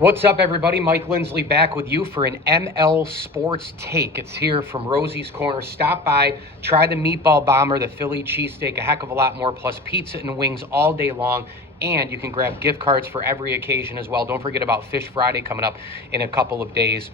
What's up, everybody? Mike Lindsley back with you for an ML Sports Take. It's here from Rosie's Corner. Stop by, try the meatball bomber, the Philly cheesesteak, a heck of a lot more, plus pizza and wings all day long. And you can grab gift cards for every occasion as well. Don't forget about Fish Friday coming up in a couple of days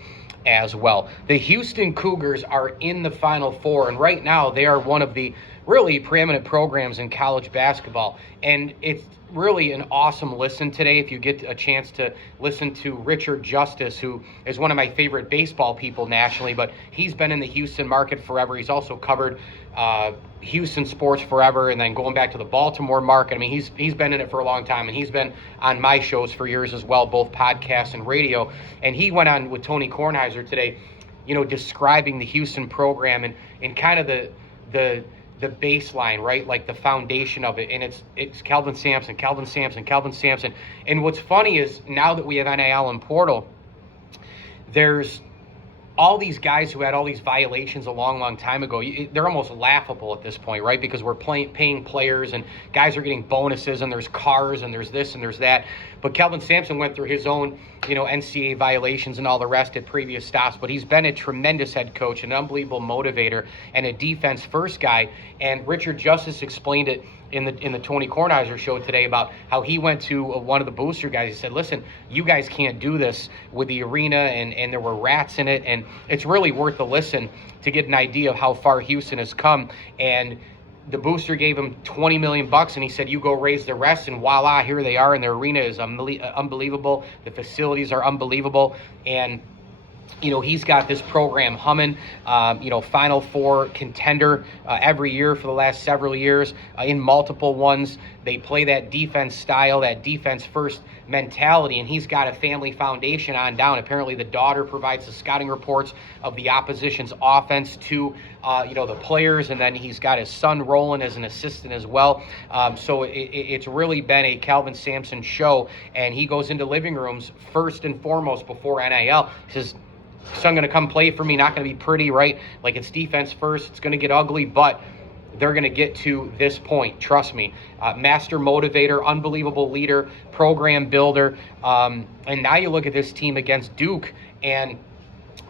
as well. The Houston Cougars are in the Final Four, and right now they are one of the really preeminent programs in college basketball. And it's really an awesome listen today if you get a chance to listen to Richard Justice, who is one of my favorite baseball people nationally, but he's been in the Houston market forever. He's also covered Houston sports forever, and then going back to the Baltimore market. I mean, he's been in it for a long time, and he's been on my shows for years as well, both podcasts and radio. And he went on with Tony Kornheiser today, describing the Houston program and kind of the baseline, right? Like the foundation of it. And it's Kelvin Sampson. And what's funny is now that we have NIL and portal, there's all these guys who had all these violations a long time ago. They're almost laughable at this point, right? Because we're paying players, and guys are getting bonuses, and there's cars, and there's this and there's that. But Kelvin Sampson went through his own, NCAA violations and all the rest at previous stops. But he's been a tremendous head coach, an unbelievable motivator, and a defense-first guy. And Richard Justice explained it in the Tony Kornheiser show today about how he went to one of the booster guys. He said, listen, you guys can't do this with the arena, and there were rats in it, and it's really worth a listen to get an idea of how far Houston has come. And the booster gave him $20 million, and he said, you go raise the rest, and voila, here they are, and their arena is unbelievable. The facilities are unbelievable, and he's got this program humming, Final Four contender every year for the last several years in multiple ones. They play that defense style, that defense-first mentality, and he's got a family foundation on down. Apparently, the daughter provides the scouting reports of the opposition's offense to, the players, and then he's got his son rolling as an assistant as well. So it's really been a Kelvin Sampson show, and he goes into living rooms first and foremost before NIL. He says, son going to come play for me, not going to be pretty, right? Like, it's defense first. It's going to get ugly, but they're going to get to this point. Trust me. Master motivator, unbelievable leader, program builder. And now you look at this team against Duke, and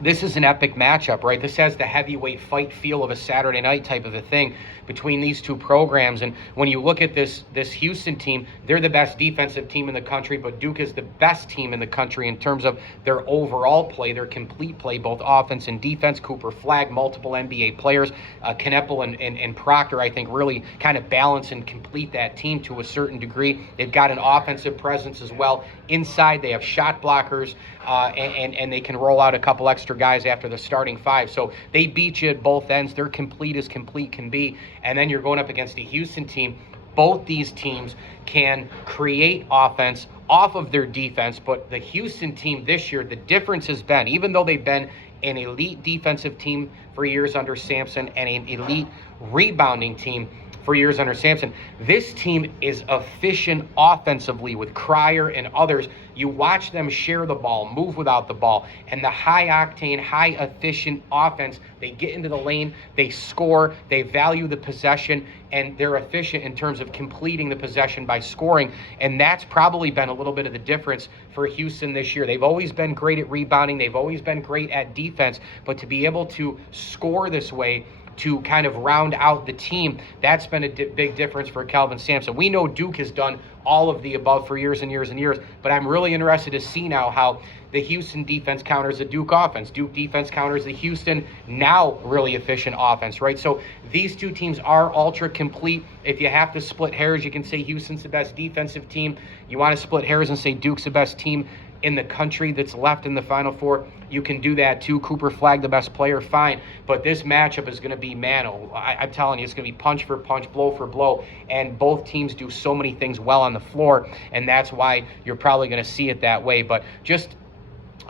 this is an epic matchup, right? This has the heavyweight fight feel of a Saturday night type of a thing between these two programs. And when you look at this Houston team, they're the best defensive team in the country, but Duke is the best team in the country in terms of their overall play, their complete play, both offense and defense. Cooper Flagg, multiple NBA players, Kneppel and Proctor, I think, really kind of balance and complete that team to a certain degree. They've got an offensive presence as well. Inside, they have shot blockers, and they can roll out a couple extra guys after the starting five. So they beat you at both ends. They're complete as complete can be. And then you're going up against a Houston team. Both these teams can create offense off of their defense, but the Houston team this year, the difference has been, even though they've been an elite defensive team for years under Sampson and an elite rebounding team for years under Sampson, this team is efficient offensively with Cryer and others. You watch them share the ball, move without the ball, and the high-octane, high-efficient offense, they get into the lane, they score, they value the possession, and they're efficient in terms of completing the possession by scoring, and that's probably been a little bit of the difference for Houston this year. They've always been great at rebounding, they've always been great at defense, but to be able to score this way, to kind of round out the team, that's been a big difference for Kelvin Sampson. We know Duke has done all of the above for years and years and years, but I'm really interested to see now how the Houston defense counters the Duke offense. Duke defense counters the Houston now really efficient offense, right? So these two teams are ultra complete. If you have to split hairs, you can say Houston's the best defensive team. You want to split hairs and say Duke's the best team in the country that's left in the Final Four, you can do that too. Cooper Flagg, the best player, fine. But this matchup is going to be, I'm telling you, it's going to be punch for punch, blow for blow. And both teams do so many things well on the floor, and that's why you're probably going to see it that way. But just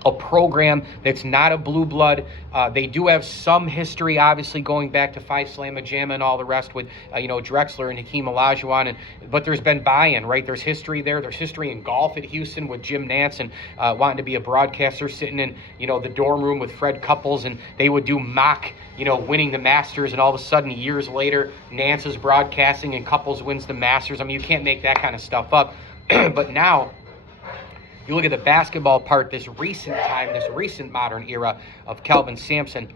a program that's not a blue blood. They do have some history, obviously, going back to Phi Slamma Jamma and all the rest with, Drexler and Hakeem Olajuwon. But there's been buy-in, right? There's history there. There's history in golf at Houston with Jim Nantz and wanting to be a broadcaster, sitting in, the dorm room with Fred Couples, and they would do mock, winning the Masters, and all of a sudden, years later, Nantz is broadcasting and Couples wins the Masters. I mean, you can't make that kind of stuff up. But now, You look at the basketball part, this recent time, this recent modern era of Kelvin Sampson,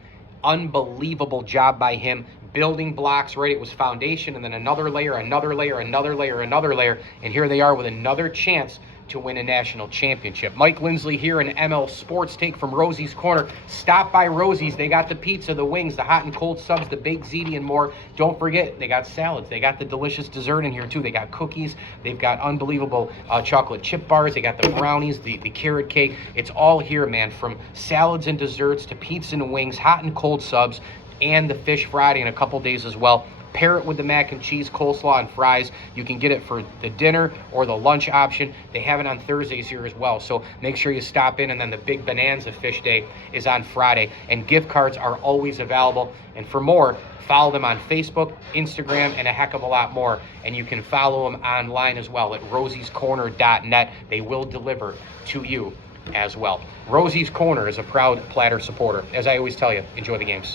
unbelievable job by him. Building blocks, right? It was foundation and then another layer, another layer, another layer, another layer. And here they are with another chance to win a national championship. Mike Lindsley here in ML Sports Take from Rosie's Corner. Stop by Rosie's. They got the pizza, the wings, the hot and cold subs, the baked ziti, and more. Don't forget, they got salads. They got the delicious dessert in here, too. They got cookies. They've got unbelievable chocolate chip bars. They got the brownies, the carrot cake. It's all here, man, from salads and desserts to pizza and wings, hot and cold subs, and the Fish Friday in a couple days as well. Pair it with the mac and cheese, coleslaw, and fries. You can get it for the dinner or the lunch option. They have it on Thursdays here as well, so make sure you stop in. And then the big Bonanza Fish Day is on Friday, and gift cards are always available. And for more, follow them on Facebook, Instagram, and a heck of a lot more. And you can follow them online as well at rosiescorner.net. They will deliver to you as well. Rosie's Corner is a proud Platter supporter. As I always tell you, enjoy the games.